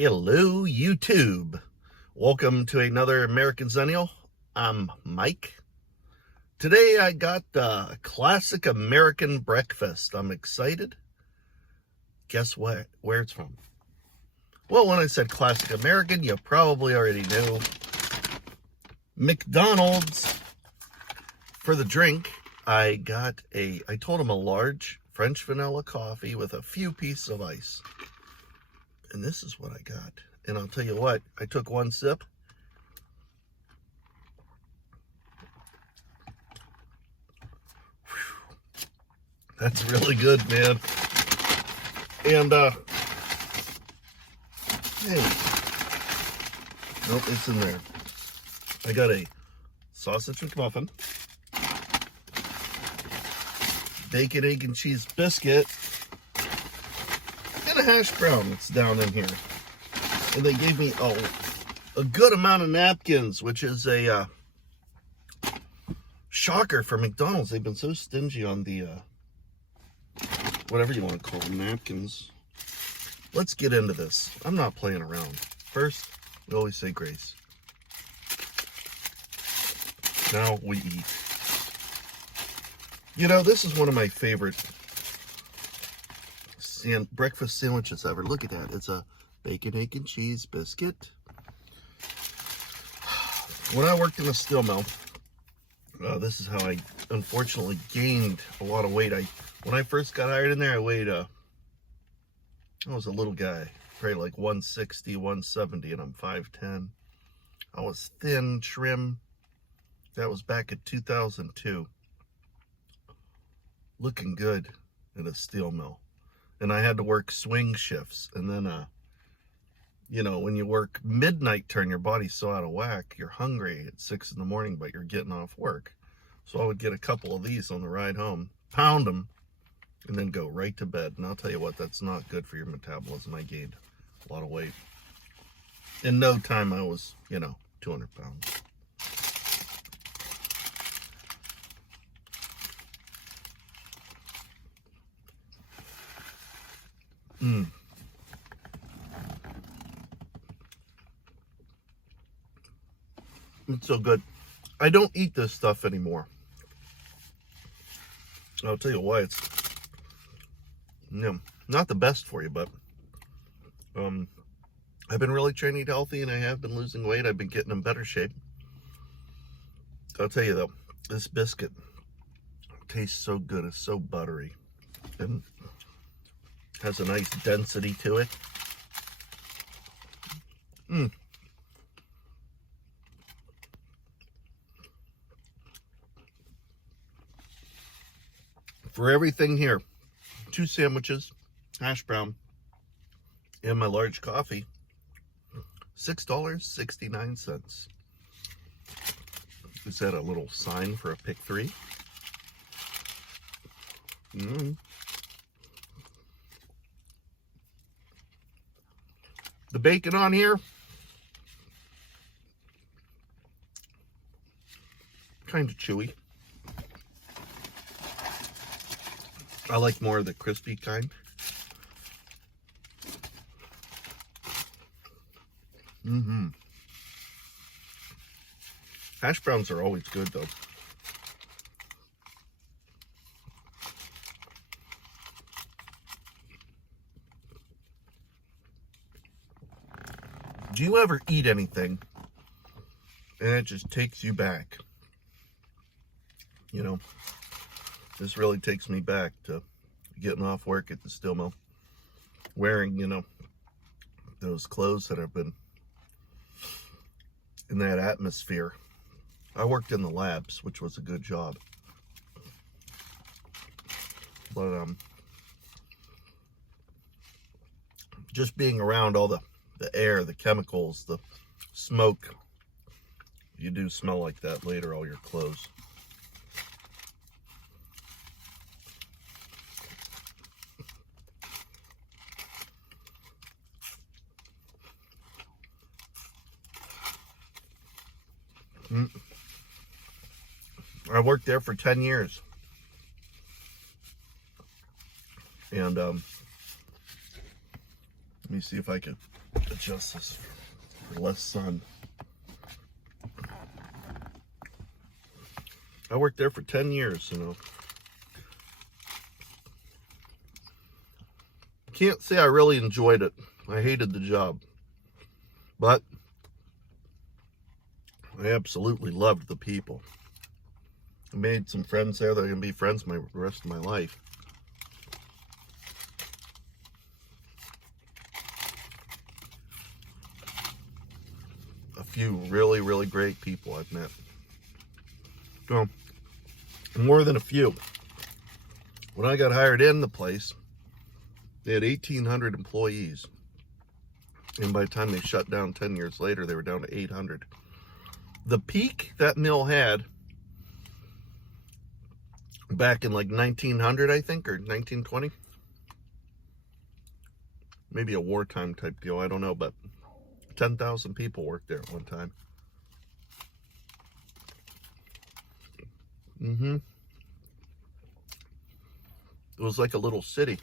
Hello, YouTube. Welcome to another American Zennial. I'm Mike. Today I got a classic American breakfast. I'm excited. Guess what? Where it's from? Well, when I said classic American, you probably already knew. McDonald's. For the drink, I told them a large French vanilla coffee with a few pieces of ice. And this is what I got. And I'll tell you what, I took one sip. Whew. That's really good, man. And, hey. Nope, it's in there. I got a sausage McMuffin, bacon, egg, and cheese biscuit, and a hash brown that's down in here. And they gave me a good amount of napkins, which is a shocker for McDonald's. They've been so stingy on the whatever you want to call them, napkins. Let's get into this. I'm not playing around. First, we always say grace. Now we eat. You know, this is one of my favorite breakfast sandwiches ever. Look at that. It's a bacon, egg, and cheese biscuit. When I worked in a steel mill, this is how I unfortunately gained a lot of weight. When I first got hired in there, I weighed, I was a little guy, probably like 160, 170, and I'm 5'10". I was thin, trim. That was back in 2002. Looking good in a steel mill. And I had to work swing shifts. And then, you know, when you work midnight turn, your body's so out of whack. You're hungry at 6 in the morning, but you're getting off work. So I would get a couple of these on the ride home, pound them, and then go right to bed. And I'll tell you what, that's not good for your metabolism. I gained a lot of weight. In no time, I was, 200 pounds. It's so good. I don't eat this stuff anymore. I'll tell you why. It's not the best for you, but I've been really trying to eat healthy, and I have been losing weight. I've been getting in better shape. I'll tell you though, this biscuit tastes so good. It's so buttery and has a nice density to it. For everything here, 2 sandwiches, hash brown, and my large coffee, $6.69. Is that a little sign for a pick 3? The bacon on here, kind of chewy. I like more of the crispy kind. Hash browns are always good though. Do you ever eat anything and it just takes you back? This really takes me back to getting off work at the steel mill, wearing, those clothes that have been in that atmosphere. I worked in the labs, which was a good job. But just being around all the air, the chemicals, the smoke, you do smell like that later, all your clothes. I worked there for 10 years. And let me see if I can adjust this for less sun. I worked there for 10 years, you know. Can't say I really enjoyed it. I hated the job. But I absolutely loved the people. I made some friends there that are going to be friends the rest of my life. A few really, really great people I've met. So, more than a few. When I got hired in the place, they had 1,800 employees. And by the time they shut down 10 years later, they were down to 800. The peak that mill had back in like 1900, I think, or 1920. Maybe a wartime type deal, I don't know, but 10,000 people worked there at one time. It was like a little city.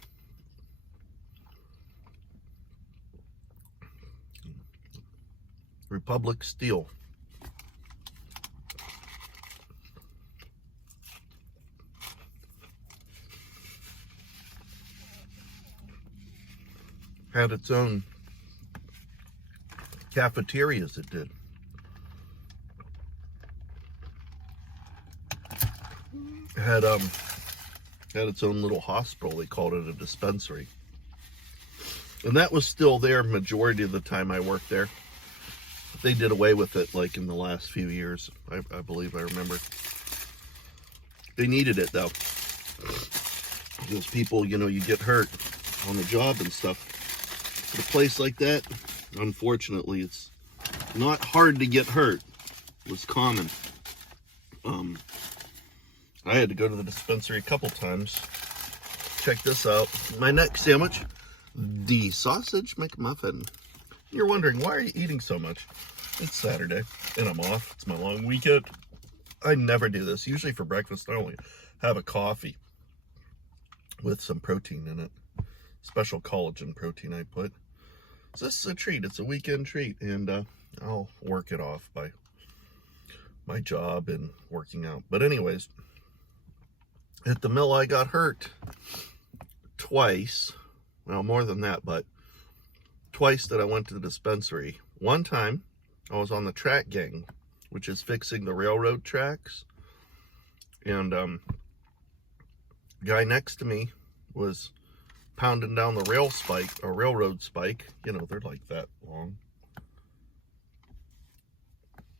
Republic Steel. Had its own cafeterias, it did. Had its own little hospital. They called it a dispensary. And that was still there majority of the time I worked there. They did away with it like in the last few years, I believe I remember. They needed it though. Because people, you know, you get hurt on the job and stuff. At a place like that, unfortunately, it's not hard to get hurt. It was common. I had to go to the dispensary a couple times. Check this out. My next sandwich, the sausage McMuffin. You're wondering, why are you eating so much? It's Saturday, and I'm off. It's my long weekend. I never do this. Usually for breakfast, I only have a coffee with some protein in it. Special collagen protein I put. So this is a treat. It's a weekend treat, and I'll work it off by my job and working out. But anyways, at the mill I got hurt twice. Well, more than that, but twice that I went to the dispensary. One time, I was on the track gang, which is fixing the railroad tracks. And the guy next to me was pounding down the railroad spike. You know, they're like that long.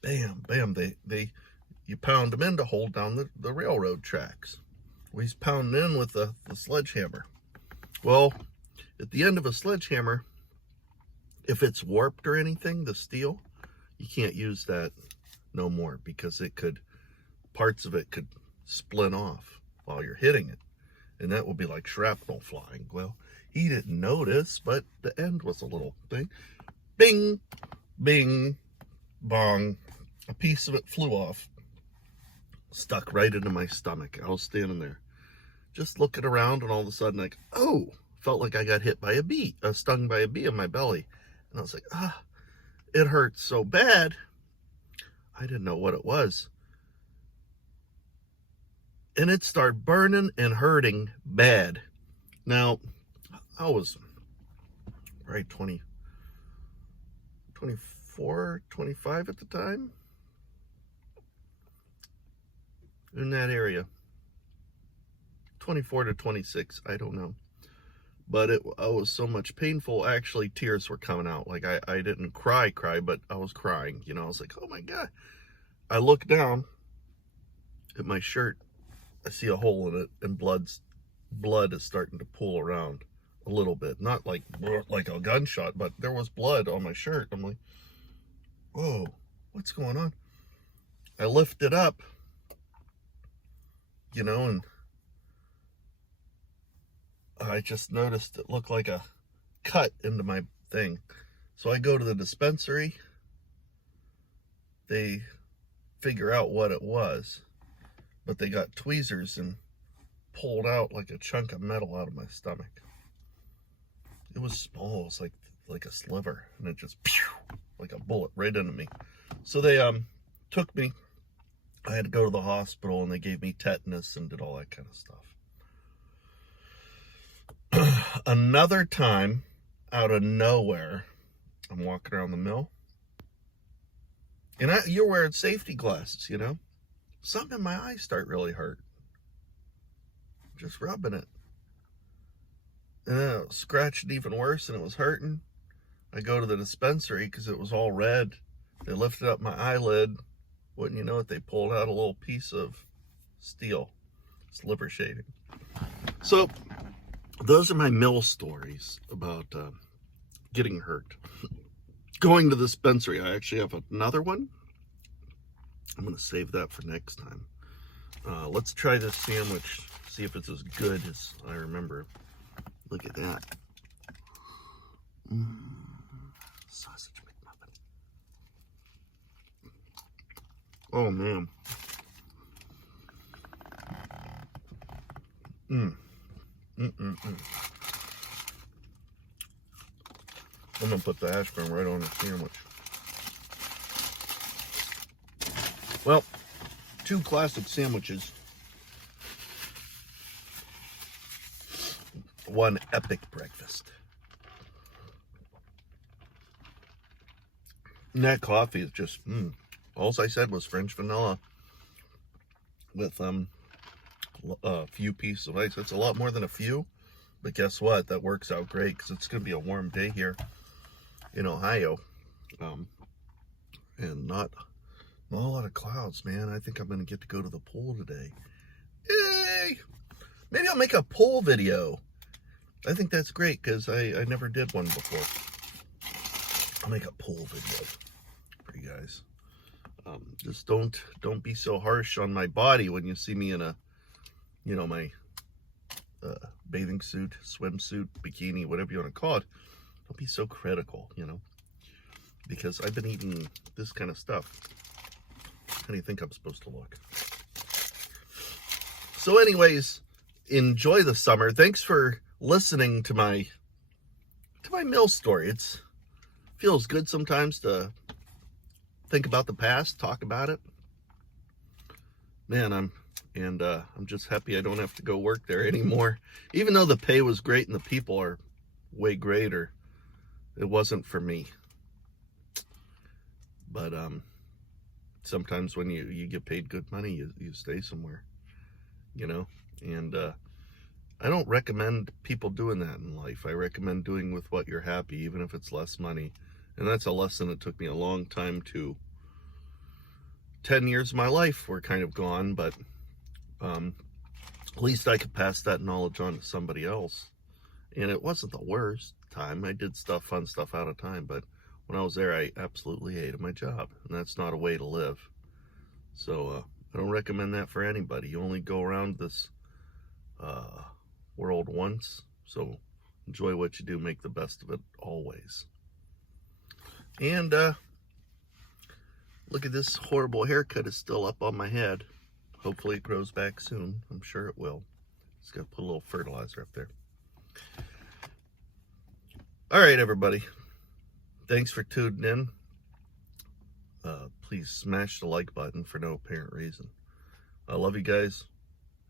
Bam, bam, you pound them in to hold down the railroad tracks. Well, he's pounding in with the sledgehammer. Well, at the end of a sledgehammer, if it's warped or anything, the steel, you can't use that no more because parts of it could split off while you're hitting it. And that would be like shrapnel flying. Well, he didn't notice, but the end was a little thing. Bing, bing, bong. A piece of it flew off. Stuck right into my stomach. I was standing there just looking around, and all of a sudden, like, oh, felt like I got hit by a bee, stung by a bee in my belly. And I was like, it hurt so bad. I didn't know what it was. And it started burning and hurting bad. Now, I was right 24, 25 at the time. In that area. 24 to 26, I don't know. But it was so much painful, actually tears were coming out. Like I didn't cry, but I was crying. You know, I was like, oh my God. I look down at my shirt. I see a hole in it, and blood is starting to pool around a little bit. Not like a gunshot, but there was blood on my shirt. I'm like, whoa, what's going on? I lift it up, you know, and I just noticed it looked like a cut into my thing. So I go to the dispensary. They figure out what it was, but they got tweezers and pulled out like a chunk of metal out of my stomach. It was small. It was like like a sliver, and it just pew, like a bullet right into me. So they took me. I had to go to the hospital, and they gave me tetanus and did all that kind of stuff. Another time, out of nowhere, I'm walking around the mill, and you're wearing safety glasses, you know. Something in my eyes start really hurt. Just rubbing it. And then it scratched even worse, and it was hurting. I go to the dispensary because it was all red. They lifted up my eyelid. Wouldn't you know it, they pulled out a little piece of steel. It's liver shading. So those are my mill stories about getting hurt. Going to the dispensary, I actually have another one. I'm going to save that for next time. Let's try this sandwich, see if it's as good as I remember. Look at that. Sausage McMuffin. Oh, man. I'm going to put the hash brown right on the sandwich. Well, 2 classic sandwiches. 1 epic breakfast. And that coffee is just, all I said was French vanilla with a few pieces of ice. It's a lot more than a few, but guess what? That works out great because it's going to be a warm day here in Ohio, and not a lot of clouds, man. I think I'm going to get to go to the pool today. Yay! Maybe I'll make a pool video. I think that's great because I never did one before. I'll make a pool video for you guys. Just don't be so harsh on my body when you see me in a, you know, my bathing suit, swimsuit, bikini, whatever you want to call it. Don't be so critical, you know, because I've been eating this kind of stuff. How do you think I'm supposed to look? So anyways, enjoy the summer. Thanks for listening to my mill story. It feels good sometimes to think about the past, talk about it. Man, I'm just happy I don't have to go work there anymore. Even though the pay was great and the people are way greater, it wasn't for me. But sometimes when you get paid good money, you stay somewhere, you know. And I don't recommend people doing that in life. I recommend doing with what you're happy, even if it's less money. And that's a lesson that took me a long time to. 10 years of my life were kind of gone, but at least I could pass that knowledge on to somebody else. And it wasn't the worst time. I did fun stuff out of time, but when I was there, I absolutely hated my job, and that's not a way to live. So I don't recommend that for anybody. You only go around this world once, so enjoy what you do, make the best of it always. And look at this horrible haircut is still up on my head. Hopefully it grows back soon. I'm sure it will. Just gotta put a little fertilizer up there. All right, everybody. Thanks for tuning in. Please smash the like button for no apparent reason. I love you guys.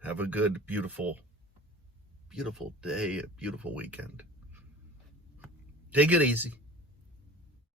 Have a good, beautiful, beautiful day, a beautiful weekend. Take it easy.